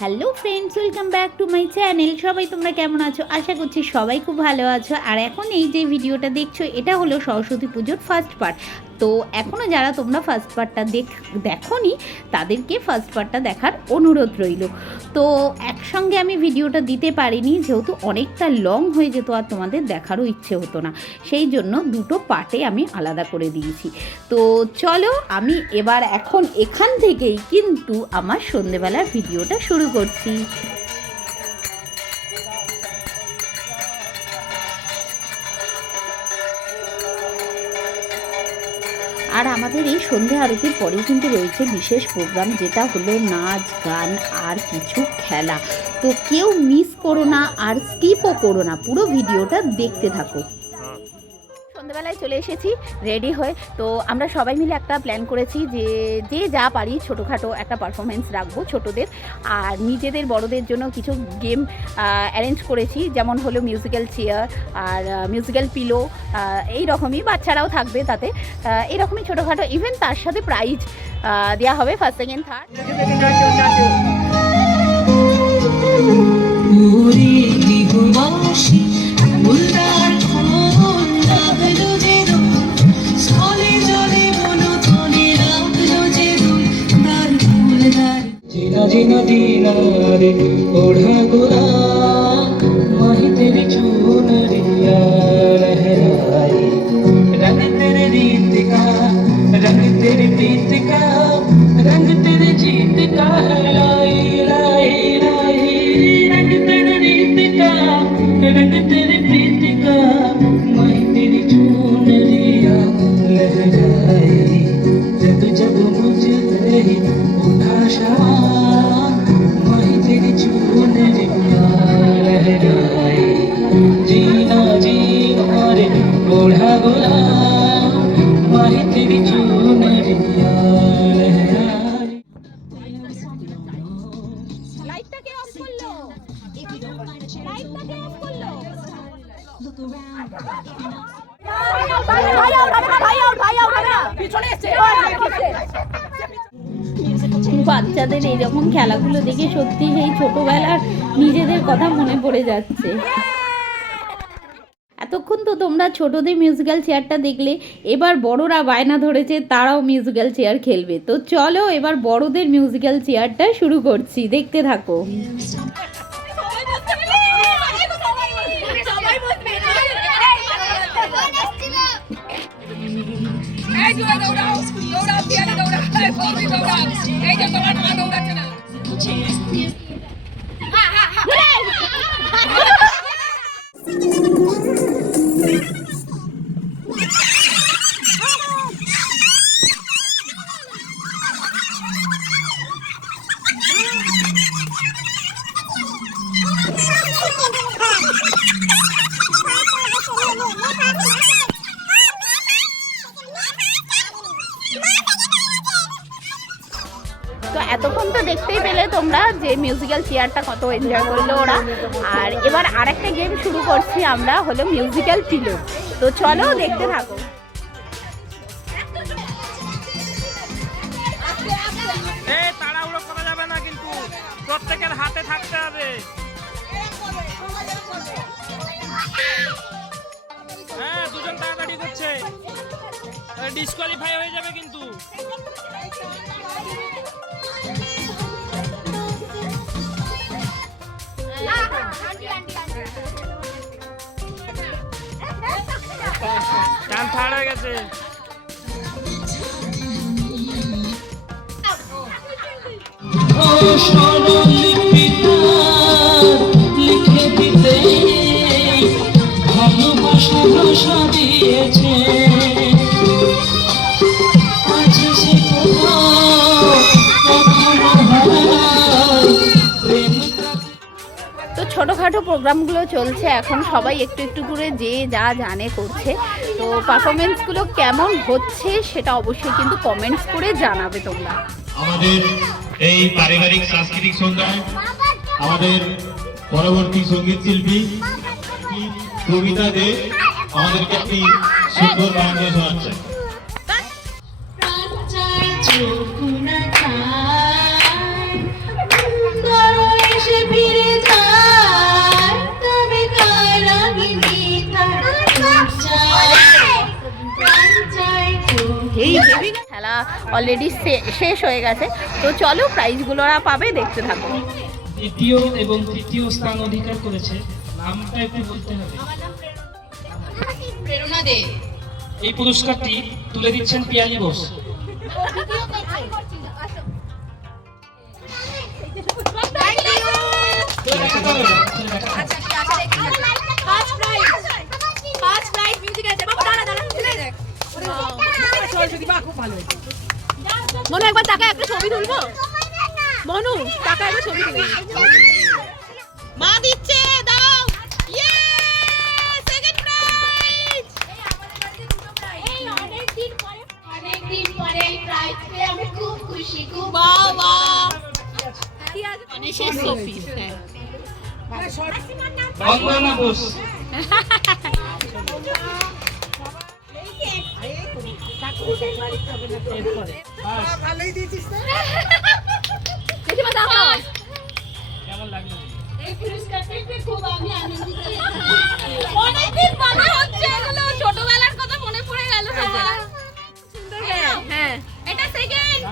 Hello friends, welcome back to my channel. সবাই তোমরা কেমন আছো? আশা করছি সবাই খুব ভালো আছো। আর এখন এই যে ভিডিওটা দেখছো, এটা হলো সরস্বতী পুজোর ফার্স্ট পার্ট। তো এখনও যারা তোমরা ফার্স্ট পার্টটা দেখোনি, তাদেরকে ফার্স্ট পার্টটা দেখার অনুরোধ রইল। তো একসঙ্গে আমি ভিডিওটা দিতে পারিনি, যেহেতু অনেকটা লং হয়ে যেত আর তোমাদের দেখারও ইচ্ছে হতো না, সেই জন্য দুটো পার্টে আমি আলাদা করে দিয়েছি। তো চলো, আমি এবার এখন এখান থেকেই কিন্তু আমার সন্ধেবেলার ভিডিওটা শুরু করছি। আর আমাদের এই সন্ধে আরতির পরেই কিন্তু রয়েছে বিশেষ প্রোগ্রাম, যেটা হলো নাচ গান আর কিছু খেলা। তো কেউ মিস করো না আর স্কিপও করো না, পুরো ভিডিওটা দেখতে থাকো। সন্ধ্যাবেলায় চলে এসেছি রেডি হয়ে। তো আমরা সবাই মিলে একটা প্ল্যান করেছি যে যে যা পারি ছোটোখাটো একটা পারফরমেন্স রাখবো ছোটোদের, আর নিজেদের বড়দের জন্য কিছু গেম অ্যারেঞ্জ করেছি, যেমন হলো মিউজিক্যাল চেয়ার আর মিউজিক্যাল পিলো। এই রকমই বাচ্চারাও থাকবে তাতে, এইরকমই ছোটোখাটো ইভেন্ট, তার সাথে প্রাইজ দেওয়া হবে ফার্স্ট সেকেন্ড থার্ড। जीना जीना रे ओढ़ा गोरा माही तेरी चूनरिया लहराई रंग तेरे रीत का रंग तेरी प्रीत का रंग तेरे जीत का लाई लाई लाई रंग तेरे रीत का रंग तेरी प्रीत का माही तेरी चूनरिया लहराई जब जब मुझ पे उठा शा जीना जीना रे ओढ़ा गोला माही तेरी चूनरिया लहराई। লাইটটাকে অফ করলো, লাইটটাকে অফ করলো। বাচ্চাদের এইরকম খেলাগুলো দেখে সত্যি সেই ছোটবেলার নিজেদের কথা মনে পড়ে যাচ্ছে। এতক্ষণ তো তোমরা ছোটদের মিউজিক্যাল চেয়ারটা দেখলে, এবার বড়রা বায়না ধরেছে তারাও মিউজিক্যাল চেয়ার খেলবে। তো চলো, এবার বড়দের মিউজিক্যাল চেয়ারটা শুরু করছি, দেখতে থাকো। তো এতক্ষণ তো দেখতেই পেলে তোমরা যে মিউজিক্যাল চেয়ারটা কত এনজয় করলো ওরা। আর এবার আরেকটা গেম শুরু করছি আমরা, হলো মিউজিক্যাল পিলো। তো চলো, দেখতে থাকো। তাড়াহুড়ো করা যাবে না, কিন্তু প্রত্যেকের হাতে থাকতে হবে। হ্যাঁ, দুজন তাড়াতাড়ি করছে, ডিসকোয়ালিফাই হয়ে যাবে কিন্তু। কান ফাড় হয়ে গেছে। লিখে দিতে ভালোবাসা ভাষা দিয়েছে। তো ছোটোখাটো প্রোগ্রামগুলো চলছে এখন, সবাই একটু একটু করে যে যা জানে করছে। তো পারফরমেন্সগুলো কেমন হচ্ছে সেটা অবশ্যই কিন্তু কমেন্টস করে জানাবে তোমরা। আমাদের এই পারিবারিক সাংস্কৃতিক সন্ধ্যায় আমাদের পরবর্তী সঙ্গীত শিল্পী কবিতা দে আমাদেরকে একটি সুন্দর গান দিয়ে শোনাচ্ছে। Thank you. খেলা অলরেডি শেষ হয়ে গেছে, তো চলো প্রাইজগুলো ওরা পাবে, দেখতে থাকো। দ্বিতীয় এবং তৃতীয় স্থান অধিকার করেছে, নামটা একটু বলতে হবে। প্রেরণা দে। এই পুরস্কারটি তুলে দিচ্ছেন পিয়ালি বোস। মনু একবার টাকা একটা ছবি তুলবো, মনু টাকা একবার ছবি তুলবো। মা দিচ্ছে, দাও। ইয়ে, সেকেন্ড প্রাইজ। এই অনেকদিন পরে এই প্রাইজ পেয়ে আমি খুব খুশি, খুব বাহ বাহ। গণেশের শোপিস, হ্যাঁ। বন্দনা বোস। জেঠিমা দাও। কেমন লাগলো? এই পুরস্কারটা পেয়ে খুব আমি আনন্দিত। অনেকদিন মনে হচ্ছে এগুলো ছোটবেলার কথা মনে পড়ে গেল সবার। সুন্দর হ্যাঁ, এটা সেকেন্ড।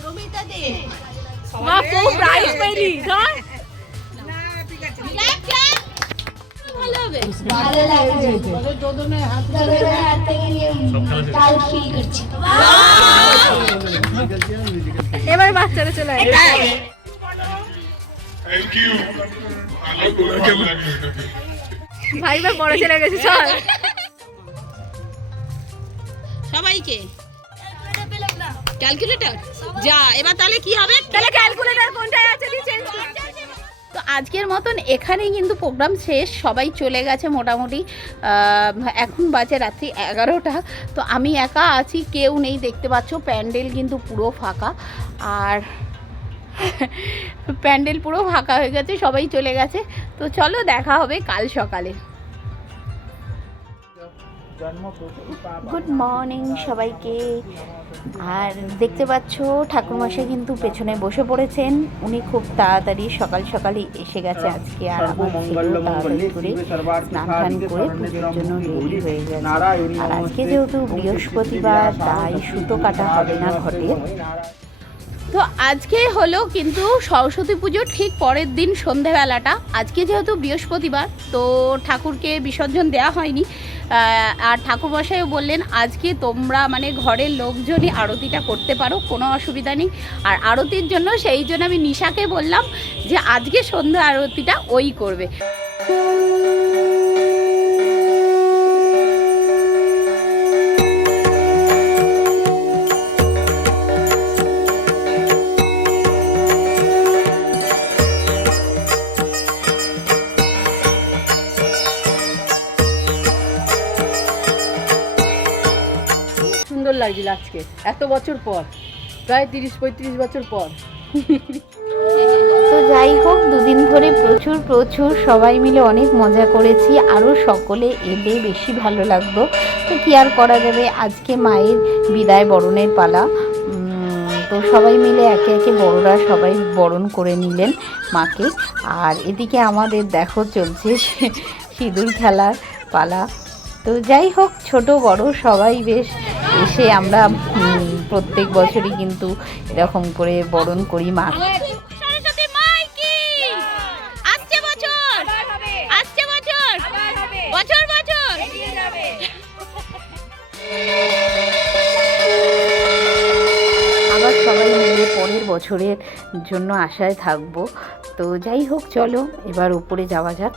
প্রমিতা দে। মা খুব প্রাইজ পেলি না? Clap clap. ভালো হবে। ভালো লাগছে। দুজনের হাত থেকে নিয়ে কাল ফিল করছি। এবার বাচ্চারা চলে আসে। Thank you. কেমন লাগলো এটাকে? ভাই ভাই বড় চলে গেছে, চল সবাইকে ক্যালকুলেটর যা। এবার তাহলে কি হবে? তাহলে ক্যালকুলেটর কোনটায় আছে দি চেঞ্জ কর। তো আজকের মতন এখানেই কিন্তু প্রোগ্রাম শেষ, সবাই চলে গেছে মোটামুটি। এখন বাজে রাত্রি 11টা, তো আমি একা আছি, কেউ নেই, দেখতে পাচ্ছ প্যান্ডেল কিন্তু পুরো ফাঁকা। আর প্যান্ডেল পুরো ফাঁকা হয়ে গেছে, সবাই চলে গেছে। তো চলো দেখা হবে কাল সকালে। গুড মর্নিং সবাইকে। আর দেখতে পাচ্ছ ঠাকুরমশাই কিন্তু পেছনে বসে পড়েছেন, উনি খুব তাড়াতাড়ি সকাল সকালই এসে গেছে আজকে। আর আমার ছেলেও তাড়াতাড়ি করে স্নান টান করে পুজোর জন্য রেডি হয়ে গেছে। আর আজকে যেহেতু বৃহস্পতিবার, তাই সুতো কাটা হবে না ঘটে। তো আজকে হলো কিন্তু সরস্বতী পুজোর ঠিক পরের দিন সন্ধেবেলাটা। আজকে যেহেতু বৃহস্পতিবার, তো ঠাকুরকে বিসর্জন দেওয়া হয়নি। আর ঠাকুরমশাইও বললেন আজকে তোমরা মানে ঘরের লোকজনই আরতিটা করতে পারো, কোনো অসুবিধা নেই। আর আরতির জন্য সেই জন্য আমি নিশাকে বললাম যে আজকে সন্ধ্যা আরতিটা ওই করবে। সুন্দর লাগছিল আজকে, এত বছর পর, প্রায় 30-35 বছর পর। তো যাই হোক, দুদিন ধরে প্রচুর সবাই মিলে অনেক মজা করেছি। আরও সকলে এলে বেশি ভালো লাগতো। তো কি আর করা যাবে, আজকে মায়ের বিদায় বরণের পালা। তো সবাই মিলে একে একে বড়রা সবাই বরণ করে নিলেন মাকে। আর এদিকে আমাদের দেখো চলছে সিঁদুর খেলার পালা। তো যাই হোক, ছোট বড় সবাই বেশ এসে আমরা প্রত্যেক বছরই কিন্তু এরকম করে বরণ করি মা। সরস্বতী মাই কি আসছে বছর, আসছে বছর, বছর বছর এগিয়ে যাবে। আবার সবাই মিলে পরের বছরের জন্য আশায় থাকবো। তো যাই হোক, চলো এবার উপরে যাওয়া যাক।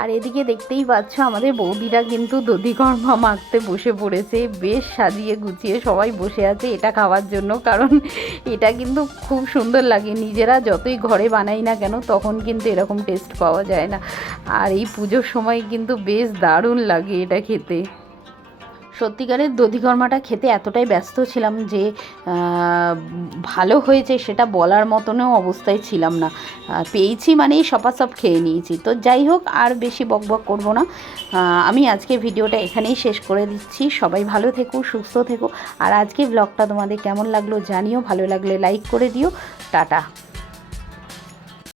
আর এদিকে দেখতেই পাচ্ছ আমাদের বৌদিরা কিন্তু দধিকর্মা মাখতে বসে পড়েছে, বেশ সাজিয়ে গুছিয়ে সবাই বসে আছে এটা খাওয়ার জন্য। কারণ এটা কিন্তু খুব সুন্দর লাগে, নিজেরা যতই ঘরে বানাই না কেন তখন কিন্তু এরকম টেস্ট পাওয়া যায় না। আর এই পুজোর সময় কিন্তু বেশ দারুণ লাগে এটা খেতে। সত্যিকারের দধিকর্মাটা খেতে এতটাই ব্যস্ত ছিলাম যে ভালো হয়েছে সেটা বলার মতনও অবস্থায় ছিলাম না। পেয়েছি মানেই সপাসপ খেয়ে নিয়েছি। তো যাই হোক, আর বেশি বকবক করব না, আমি আজকে ভিডিওটা এখানেই শেষ করে দিচ্ছি। সবাই ভালো থেকো, সুস্থ থেকো। আর আজকে ব্লগটা তোমাদের কেমন লাগলো জানিও, ভালো লাগলে লাইক করে দিও। টাটা।